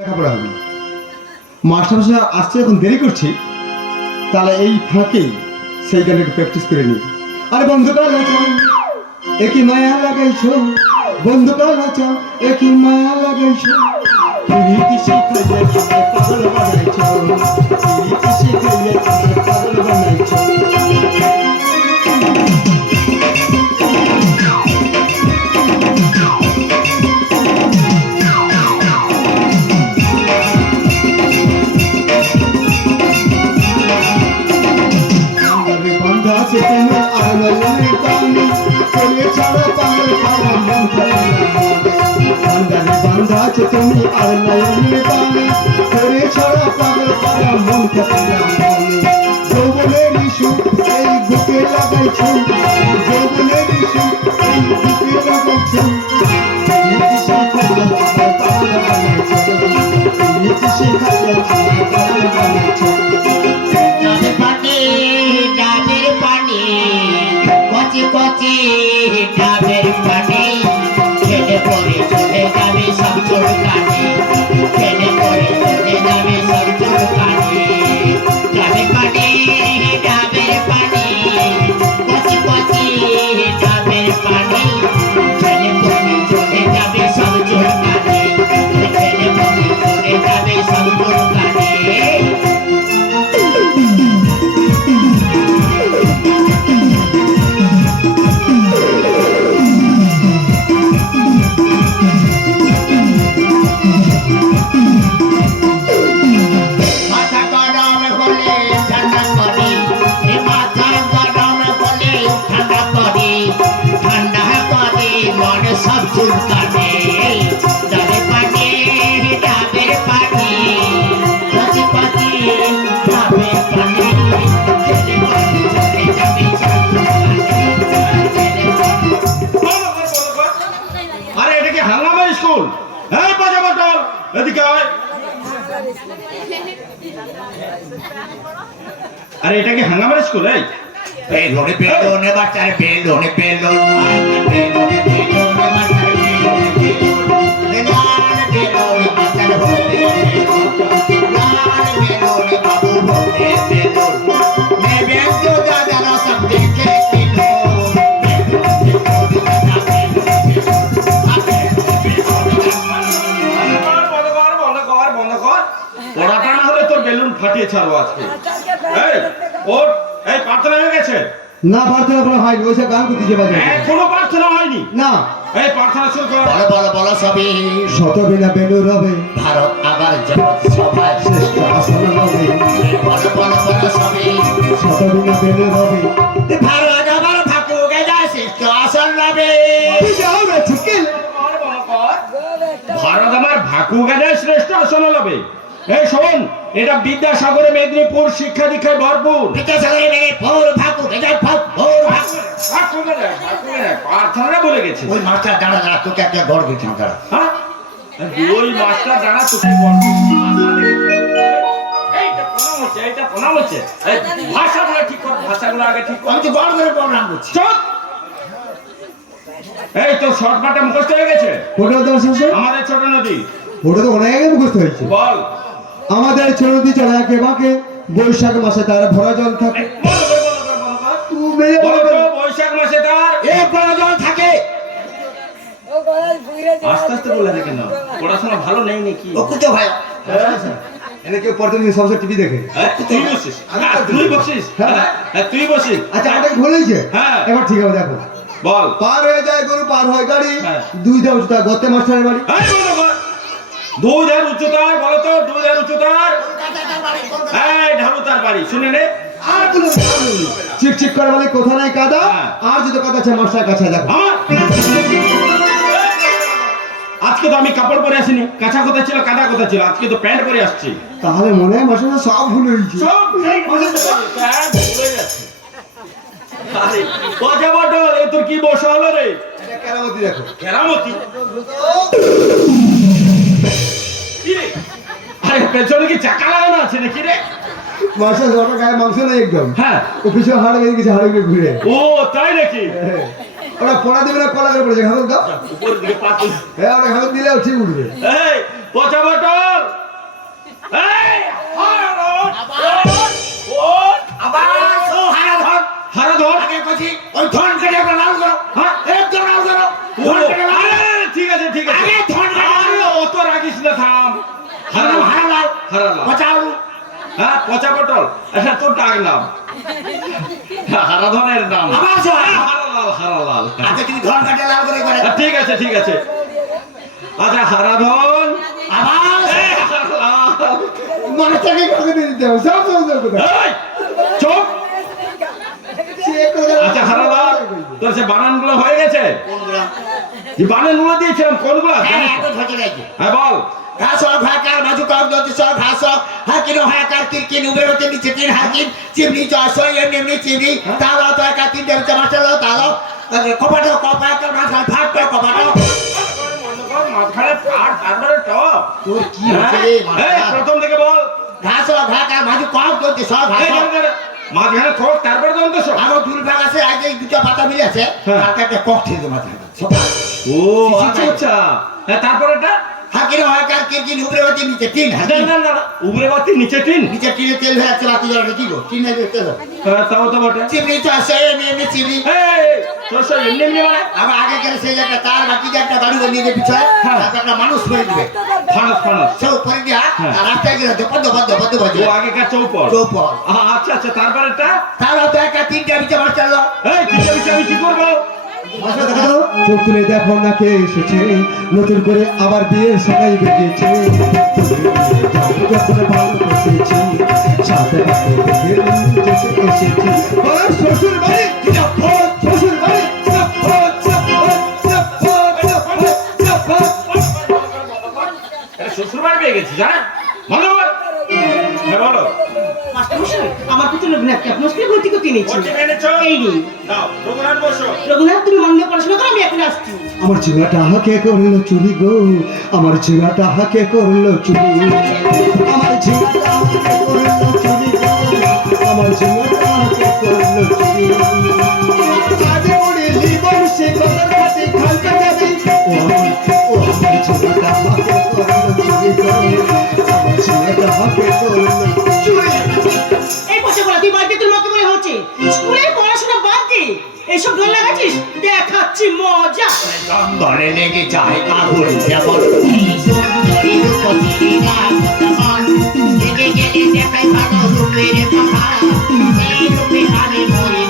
লেখাপড়া হবে। মাস্টারমশাই আসছে, এখন দেরি করছি, তাহলে এই ফাঁকে সেই গানটা একটু প্র্যাকটিস করে নিই। আরে বন্ধুকাল একই মায়া লাগাইছ, বন্ধুকাল একই মায়া লাগাইছ, প্রীতি শিখাইলে তুমি পাগল বানাইছ, প্রীতি শিখাইলে তুমি পাগল বানাইছ। তুমি আর নয়নের বাণী করে ছড়া পাগল পারা মন খাতিরা মনে। যৌবনের ইস্যু এই বুকে লাগাইছ, যৌবনের ইস্যু এই বুকে লাগাইছ, নীতি শিখাইলে তোমার পাগল বানাইছ, নীতি শিখাইলে তোমার পাগল বানাইছ। ডাবের পানি, ডাবের পানি, কচি কচি ডাবের পানি, খেলে পরে চলে যাবে সব চোরকানি, খেলে পরে চলে যাবে সব চোরকানি। ডাবের পানি, ডাবের পানি, কচি কচি ডাবের পানি, খেলে পরে চলে যাবে সব চোরকানি, খেলে পরে চলে যাবে সব চোরকানি। মাথা গরম হলে ঠান্ডা করে, মাথা গরম হলে ঠান্ডা করে, ঠান্ডা করে মন সব চুলকানে। ডাবের পানি, ডাবের পানি, কচি কচি ডাবের পানি, খেলে পরে চলে যাবে সব চুলকানে, খেলে পরে। আরে এটা কি হাঙ্গামা স্কুল? এই বাজা বটল এদিকে আয়। আরে এটা কি হাঙ্গামার স্কুল? এই বেলুনে বেলুনে বাচ্চার বেলুনে বেলুন, বেলুনে বেলুনে বাচ্চার বেলুনে বেলুন, লাল বেলুনে বাচ্চার ভোলে বেলুন, লাল বেলুনে বাবু ভোলে বেলুন, मैं बेंचो दादा सब देखे बेलुन, बेलुन दादा बेलुन, বন্ধ কর। পড়াটা না হলে তোর বেলুন ফাটিয়ে ছাড়বো আজকে। এই ওর এই প্রার্থনা হয়ে গেছে? না, প্রার্থনা করা হয়নি, ওইসব গান করতেছে বাজে। এখনো প্রার্থনা হয়নি? না, এই প্রার্থনা শুরু কর। বলো বলো বলো সবই শত বিনা বেলুর হবে, ভারত আবার জগৎ সবাই, শ্রেষ্ঠ আসন হবে, বলো বলো বলো সবই শত বিনা বেলুর হবে। ভারত আবার ঠাকুরকে যায় শ্রেষ্ঠ আসন রবে। ভারত আমার ভাকু গাজায় শ্রেষ্ঠ আসন হবে। এই শোন, এটা বিদ্যাসাগরে মেদিনীপুর, শিক্ষা দীক্ষায় ভরপুর। বিদ্যাসাগরে মেদিনীপুর ঠাকুরকে যায় ভরপুর। প্রার্থনা বলে গেছে। ওই মাস্টার দাঁড়া দাঁড়া, তোকে একটা গড় দিচ্ছি দাঁড়া। হ্যাঁ, ওই মাস্টার দাঁড়া তোকে বল। এইটা প্রণাম হচ্ছে। এই ভাষাগুলো ঠিক কর, ভাষাগুলো আগে ঠিক কর। আমি তো গড় ধরে প্রণাম করছি। চুপ! এই তো শর্টকাটে মুখস্থ হয়ে গেছে। ওটা তো শেষে, আমাদের ছোট নদী। ওটা তো অনেক আগে মুখস্থ হয়েছে। বল। আমাদের ছোট নদী চলে একে বাঁকে, বৈশাখ মাসে তার ভরা জল থাকে। বলো তো, বৈশাখ মাসে তার এ বড় জল থাকে। আস্তে আস্তে বলে দেখে না, পড়াশোনা ভালো নেই নাকি? ওকুত ভাই এনে কেউ পড়তে দিন সবসময় টিভি দেখে। তুই বসিস, তুই বসিস, তুই বসিস। আচ্ছা, ওটা ভুল হয়েছে। হ্যাঁ। এবার ঠিক হবে, দেখো। বল। পার হয়ে যায় গরু, পার হয় গাড়ি, হ্যাঁ। দুই দাও জুতা গর্তে মাস্টারের বাড়ি। এই বলো বল। দুই ধার উচ্চতার, বলো তো, দুই ধার উচ্চতার। এই ঢালুতার বাড়ি, শুনে নে। আর কোনো চিকচিক করে বলে কোথা নাই কাদা, হ্যাঁ। আর যদি কথা আছে মাস্টার কাছে দেখো। আমার আজকে তো আমি কাপড় পরে আসিনি, কাঁচা কথা ছিল, কাদা কথা ছিল, আজকে তো প্যান্ট পরে আসছি। তাহলে মনে হয় মাস্টার সব ভুল হয়েছে। সব সেই ভুলে যাচ্ছে। আরে বাজা বটল, এ তোর কি বসা হলো রে? এটা কেরামতি দেখো। কেরামতি? কি রে? আরে পেছনে কি চাকা লাগানো আছে নাকি রে? মাস্টার ওটা গায়ে মাংস নাই একদম। হ্যাঁ। ও পিছনে হাড় বেরিয়ে গেছে, হাড়ে ঘুরে। ও তাই নাকি? হ্যাঁ। ওরা পড়া দিবে না কলা করে পড়েছে খাবার দাও উপরের দিকে পা তুল। হ্যাঁ ওটা খাবার দিলেও ঠিক উঠবে এই পচা বটল এই হারাধন ওঠ আবার ও হারাধন হারাধন আগে কইছি ওই ধন কেটে আমরা লাল করো হ্যাঁ একদম লাল করো ও, ধন কেটে লাল আরে, ঠিক আছে ঠিক আছে আগে ধন কেটে লাল আরে, অত রাগিস না থাম হারালাল হারালাল হারালাল বাঁচাও হ্যাঁ পচা বটল এটা তোর ডাক নাম হারাধনের নাম আবার সো হারালাল হারালাল আগে তুমি ধন কেটে লাল করে করে ঠিক আছে ঠিক আছে আচ্ছা হারাধন আবার এই, হারালাল। মানে তাকে কাকে দিয়ে দিতে হবে সব সব সব কথা এই, চুপ সে কথা আচ্ছা হারালাল তোর সে বানানগুলো হয়ে গেছে কোনগুলা যে বানানগুলো দিয়েছিলাম কোনগুলো হ্যাঁ এখন ধরে গেছে হ্যাঁ বল ঘাস ভাকার মাঝু কক দতি সব ঘাস হাকিনো হাকার কিরকিন উবরে হতে নিচে তিন হাকিন চিমনি জয় এমনি এমনি চিমনি তালো তো একা তিন দেব চামাচালো তালো কপাটো কপাটো মাথা ফাট পে কপাটো মাঝখানে ফাট তারপরে টপ তোর কি হচ্ছে রে এই প্রথম থেকে বল ঘাস ভাকার মাঝু কক দতি সব ঘাস এই মাঝখানে ঠোক তারপরে দন্ত সব আগো দুল ভাগ আছে আজ এই দুটো পাতা মিলে আছে হ্যাঁ। তাতে একটা কক ঠিক মাথা ও আচ্ছা আচ্ছা হ্যাঁ তারপরেটা হাকিনো হাকার কিরকিন উবরে হতে নিচে তিন না হাকিন না না উপরে বাতি নিচে টিন নিচে টিনে তেল হয়ে আছে বাতি জল কি গো টিনে তেল হ্যাঁ, তাও তো বটে চিমনি জয় এমনি এমনি চিমনি এই তোর সব এমনি এমনি মানে আবার আগে গেলে সেই একটা তার বাকি যে একটা বাড়ি নিয়ে পিছায় হ্যাঁ। তারপর একটা মানুষ করে দিবে ফানস ফানস সব পরে দিয়া হ্যাঁ। আর রাস্তায় গেলে পদ্ম পদ্ম পদ্ম বাজে ও আগেকার চৌপট চৌপট আচ্ছা আচ্ছা তারপরেটা তার তো একটা তিনটা বিচে মার চাললো এই পিছে পিছে আমি কি করবো চোখ তুলে দেখো না কে এসেছে নতুন করে আবার বিয়ের সময় বেরিয়েছে যখন ভালোবেসেছি সাথে সাথে দেখে যেতে এসেছি বলার শ্বশুর বাড়ি শ্বশুর বাড়ি শ্বশুর বাড়ি পেয়ে গেছি জানা ভালো হ্যাঁ বলো মাস্টারমশাই, আমার পিছনে রঘুনাথকে আপনার স্কুলে ভর্তি করতে নিয়েছি। ভর্তি মেনেছো? এই নিন। দাও রঘুনাথ বসো রঘুনাথ, তুমি মন দিয়ে পড়াশোনা করো, আমি এখন আসছি। আমার ঝিঙাটা হাকে করলো চুরি গো আমার ঝিঙাটা হাকে করলো চুরি আমার ঝিঙাটা হাকে করলো চুরি গো আমার ঝিঙাটা হাকে করলো চুরি আজে উড়ে জীবন সে কদর খাতে খালতে যাবে ও আমার ঝিঙাটা হাকে করলো চুরি গো আমার ঝিঙাটা হাকে করলো চুরি এই পচা বলা, তুই বাড়িতে তোর মতো করে হচ্ছে। স্কুলে পড়াশোনা বাদ দে, এইসব ঢোল লাগাচ্ছিস, দেখাচ্ছি মজা। ধরে লেগে যায় কাহুল যেমন সুন্দরী রূপসী রাজমন জেগে গেলে দেখাই ভালো রূপের কথা এই রূপে আমি মরি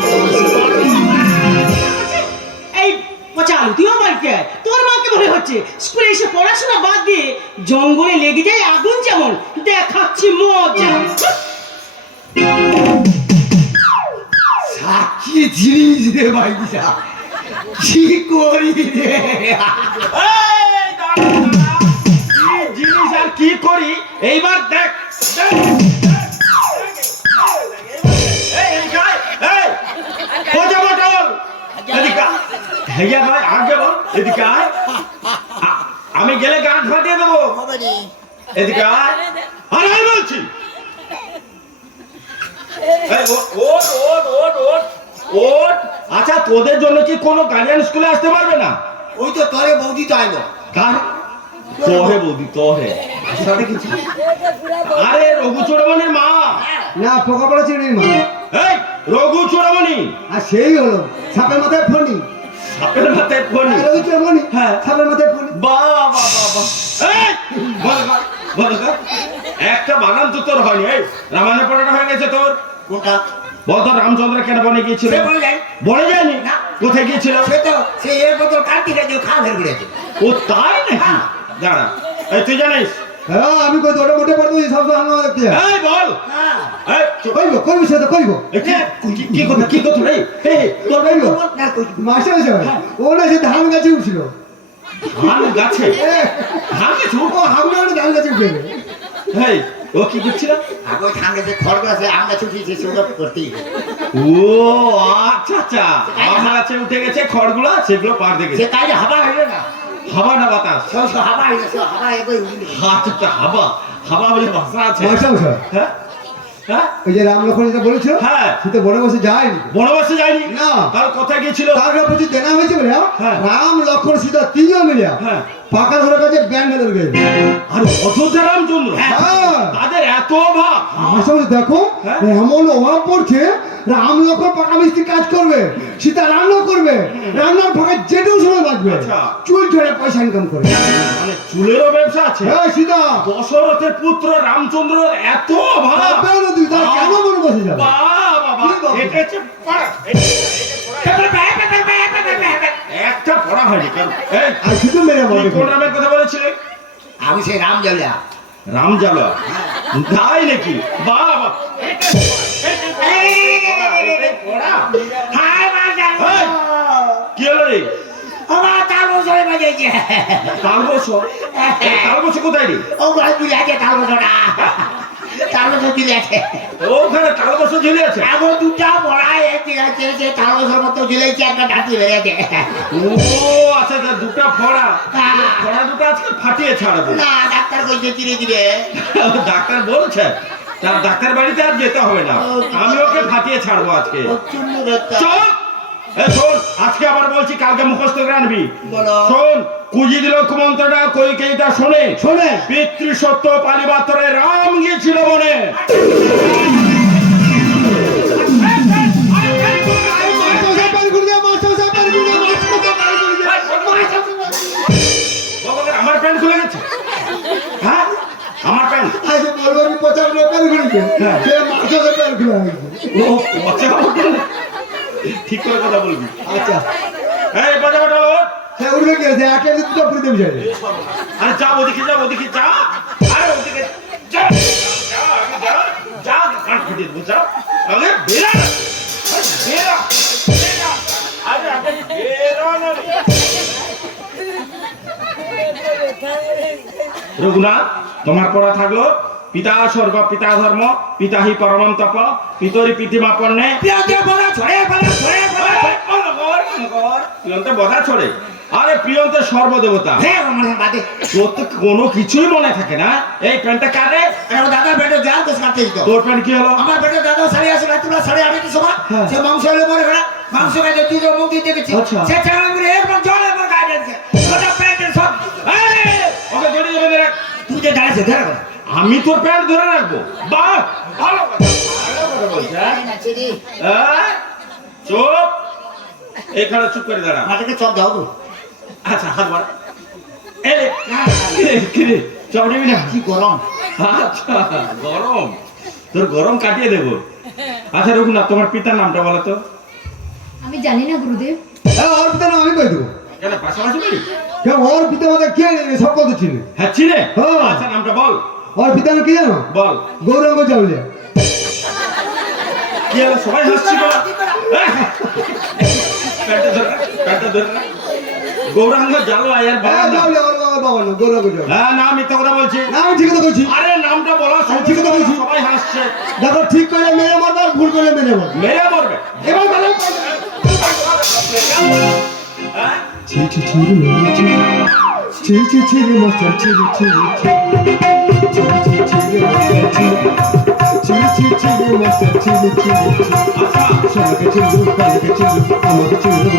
এই পচা আলু, তুইও বাড়িতে আয়। তোর মাকে মনে হচ্ছে স্কুলে এসে পড়াশোনা বাদ দিয়ে জঙ্গলে লেগে যায় আগুন যেমন, দেখাচ্ছি মজা। কি জিনিস রে ভাই কি করি রে এই দাঁড়া, দাঁড়া। কি জিনিস আর কি করি এইবার দেখ দেখ, দেখ। এই, এদিকে আয়, এই, পচা বটল, এদিকে আয়। হেইয়া ভাই আগে বল এদিকে আয় আমি গেলে গাঁট ফাটিয়ে দেবো এদিকে আয় আর আমি বলছি এই, ওঠ ওঠ ওঠ ওঠ ওঠ আচ্ছা তোদের জন্য কি কোনো গার্ডিয়ান স্কুলে আসতে পারবে না ওই তো তোরে বৌদি তো আইলো কার তোরে বৌদি তোরে সাথে কিছু আরে রঘু চোরমণির মা না পোকা পড়া চিংড়ির মা এই রঘু চোরমণি আর সেই হলো সাপের মাথায় ফণি সাপের মাথায় ফণি রবি চৌমনি হ্যাঁ। সাপের মাথায় ফণি বাবা বাবা এই বল কর, বল কর। একটা বানান তো তোর হয়নি এই রামায়ণের পড়াটা হয়ে গেছে তোর কোনটা বল তো রামচন্দ্র কেন বনে গিয়েছিল সে বলে যায় বনে যায়নি না। কোথায় গিয়েছিল সে তো সে এর বদল কার্তিক আছে খাওয়া ধরে ঘুরেছে ও তাই নাকি দাঁড়া এই তুই জানিস হ্যাঁ আমি কই দড়ে মোটে পড়তো সব আমার দেখতে এই বল হ্যাঁ এই চুপ। কইব সে তো কইব এই কি কথা রে এই তোর কইব না কই মাস্টার সাহেব ও না সে ধান গাছে উঠছিল ধান গাছে ধান গাছে ও আমরা ধান গাছে উঠে এই ও কি করছিল আগে ধান গাছে খড় গাছে আম গাছে উঠিয়েছে সেগুলো করতেই হবে। ও আচ্ছা আচ্ছা আম গাছে উঠে গেছে খড়গুলো সেগুলো পার দেখে সে কাজে হাবা হইলো না হাওয়া না বাতাস সব হাবা হইলো সব হাবা এগোই উঠলি হাত হাওয়া হাওয়া বলে ভাষা আছে মাস্টার সাহেব হ্যাঁ হ্যাঁ ওই যে রাম লক্ষণ যেটা বলেছিল হ্যাঁ। সে তো বনবাসে যায়নি। বনবাসে যায়নি না। তার কোথায় গিয়েছিল? তার প্রচুর দেনা হয়েছে বলে হ্যাঁ। রাম লক্ষণ সীতা তিনজন মিলে হ্যাঁ। পাকা ধরে কাছে ব্যান্ড মেলে গেছে। আর অযোধ্যা রামচন্দ্র হ্যাঁ। তাদের এত অভাব। আমার সঙ্গে দেখো হ্যাঁ। এমন অভাব পড়ছে, রাম লক্ষণ পাকা মিস্ত্রি কাজ করবে, সীতা রান্না করবে, রান্নার ফাঁকে যেটুকু সময় বাঁচবে আচ্ছা। চুল ঝরে পয়সা ইনকাম করে। মানে চুলেরও ব্যবসা আছে। হ্যাঁ সীতা দশরথের পুত্র রামচন্দ্রের এত অভাব। তার কেন বনবাসে যাবে? বাবা কি বাবা? এটা হচ্ছে পড়া। একটা পড়া হয়নি কারণ এই আর শুধু মেরে তুই বলে কোন রামের কথা বলেছিলে? আমি সেই রাম জ্বালিয়া রামজালা তাই নাকি? বাবা কি হলো রে? আমার তার বছরে বাজাইছে তালবস তালবস কোথায় রে? ও ঘরে চলে আছে তার বছরটা তার বছর চলে আছে ওখানে তালবস ঝুলে আছে। এখন দুটা পড়ায় ঠিক আছে সে তার বছর মতো ঝুলেছে একটা ডাকি বেরিয়েছে ও আচ্ছা আচ্ছা, দুটা ফড়া ফড়া দুটো আজকে ফাটিয়ে ছাড়বো। না ডাক্তার কইছে চিরে দিবে ডাক্তার বলছে তার ডাক্তার বাড়িতে আর যেতে হবে না, আমি ওকে ফাটিয়ে ছাড়বো আজকে। প্রচন্ড ব্যথা। চল শোন, আজকে আবার বলছি কালকে মুখস্থ করে আনবি। বলো। শোন, কুজি দিল কুমন্ত্রটা কৈকেয়ীটা শোনে শোনে। পিতৃসত্য পালিবাতরে রাম গিয়েছিল বনে। আমার প্যান্ট খুলে গেছে। হ্যাঁ আমার প্যান্ট ও পচা হোটেল। ঠিক করে কথা বলবি। আচ্ছা এই বাজা বাটা লোক, হ্যাঁ উঠবে কি আছে? একটা দুটো পুরিতে বিষয় আরে যা ওদিকে যা, ওদিকে যা, আরে ওদিকে যা যা, আগে যা যা, কান ফুটে দেবো, যা আরে বেরা না, আরে বেরা বেরা, আরে আগে বেরা না রে। রঘুনাথ, তোমার পড়া থাকলো পিতা স্বর্গ পিতা ধর্ম পিতা হি পরমম তপ পিতরি পৃথিবী পণ্যে প্রিয়ন্তে বধা ছড়ে। আরে প্রিয়ন্তে সর্বদেবতা। হ্যাঁ আমার বাদে তোর তো কোনো কিছুই মনে থাকে না। এই প্যান্টটা কাটে। আমার দাদা বেটো যা তো কাটতে দিত তোর প্যান্ট কি হলো? আমার বেটো দাদা সাড়ে আসে রাত্রিবেলা 8:30 সময় হ্যাঁ। সে মাংস হলে মরে গেল মাংস খাইতে তুই তো মুখ দিয়ে দেখেছি আচ্ছা। সে চালা করে একবার জল একবার গায়ে দিয়েছে ওটা প্যান্টের সব এই, ওকে জড়িয়ে বেঁধে রাখ। তুই যে দাঁড়াচ্ছে ধরে গেল আমি তোর প্যান্ট ধরে রাখবো। বাহ, ভালো কথা, ভালো কথা বলছিস, হ্যাঁ? হ্যাঁ? চুপ, এখানে চুপ করে দাঁড়া। মাটিকে চপ দাও তো আচ্ছা হাত বাড়া। এই রে, কি রে, চপ নিবি না? কি গরম আচ্ছা গরম, তোর গরম কাটিয়ে দেবো। আচ্ছা রঘুনাথ, তোমার পিতার নামটা বলো তো। আমি জানি না গুরুদেব। হ্যাঁ ওর পিতা নাম আমি কই দেবো। কেন পাশাপাশি বাড়ি? হ্যাঁ ওর পিতা মাতা কে সব কথা ছিল। হ্যাঁ চিনে। হ্যাঁ। আচ্ছা নামটা বল ওর পিতা নাম কি জানো? বল। গৌরাঙ্গ চাউলিয়া। কি হলো, সবাই হাসছি তো? প্যান্টটা ধরে রাখ, প্যান্টটা ধরে রাখ। গৌরাঙ্গ জালো আয়ার বাবা হ্যাঁ নাম। চাউলিয়া, ওর বাবার বাবার নাম গৌরাঙ্গ চাউলিয়া। হ্যাঁ না, মিথ্যা কথা বলছি। না আমি ঠিক কথা বলছি। আরে নামটা বলা আমি ঠিক কথা বলছি। সবাই হাসছে। দেখো ঠিক করে মেরে মারবে আর ভুল করে মেরে মারবে। মেরে মরবে। এবার ভালো হ্যাঁ? ছি ছি ছি রে ছি ছি ছি ছি রে মাস্টার ছি ছি ছি ছি ছি ছি ছি রে মাস্টার ছি ছি ছি রে মাস্টার ছি ছি আচ্ছা সবাইকে চিনু কালকে চিনু আমাকে চিনু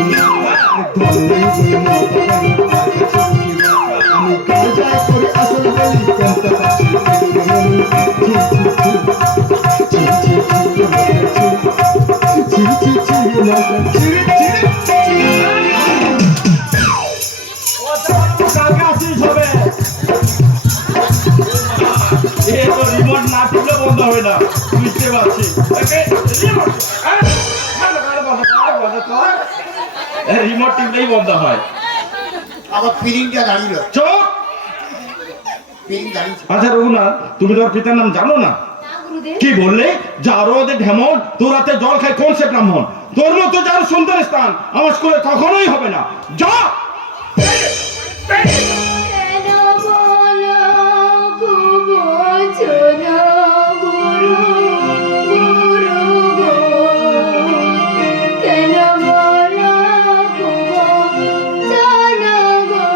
আমি কাজা করে আসল বলি কত পাচ্ছি ছি ছি ছি ছি ছি ছি রে মাস্টার ছি কালকে আসিস হবে। এ তো রিমোট না টিপলে বন্ধ হবে না, বুঝতে পারছি। রিমোট রিমোট টিপলেই বন্ধ হয়। আবার পিরিংটা দাঁড়িয়ে চোখ। পিরিং দাঁড়িয়ে আচ্ছা রঘুনাথ, তুমি তোর পিতার নাম জানো না? না গুরুদেব। কি বললে? যারো ওদের ঢেমন, তোর রাতে জল খায় কোন সে ব্রাহ্মণ? তোর মতো যার সুন্দর স্থান আমার স্কুলে কখনোই হবে না। যা। কেন বলো কুবচন গুরু গুরু গো? কেন বলো কুবচন গো?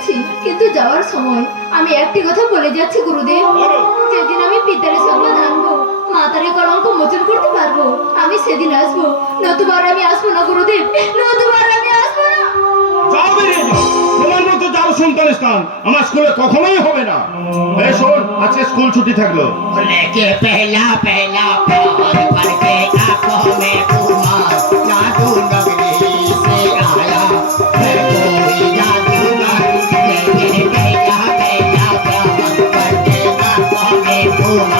যাচ্ছি, কিন্তু যাওয়ার সময় আমি একটি কথা বলে যাচ্ছি গুরুদেব। বলো। যেদিন আমি পিতারের সম্মান আনবো, মাতারের কলঙ্ক মোচন করতে পারবো, আমি সেদিন আসবো। নতুবার আমি আসবো না গুরুদেব, নতুবার আমি আসবো না। যাও, বেরিয়ে যাও। তোমার মতো যাও সন্তানের স্থান আমার স্কুলে কখনোই হবে না। এই শোন, আজকে স্কুল ছুটি থাকলো। लेके पहला पहला प्यार करके आंखों में खुमार जादू नगरी से आया है कोई जादूगर लेके पहला पहला प्यार करके आंखों में खुमार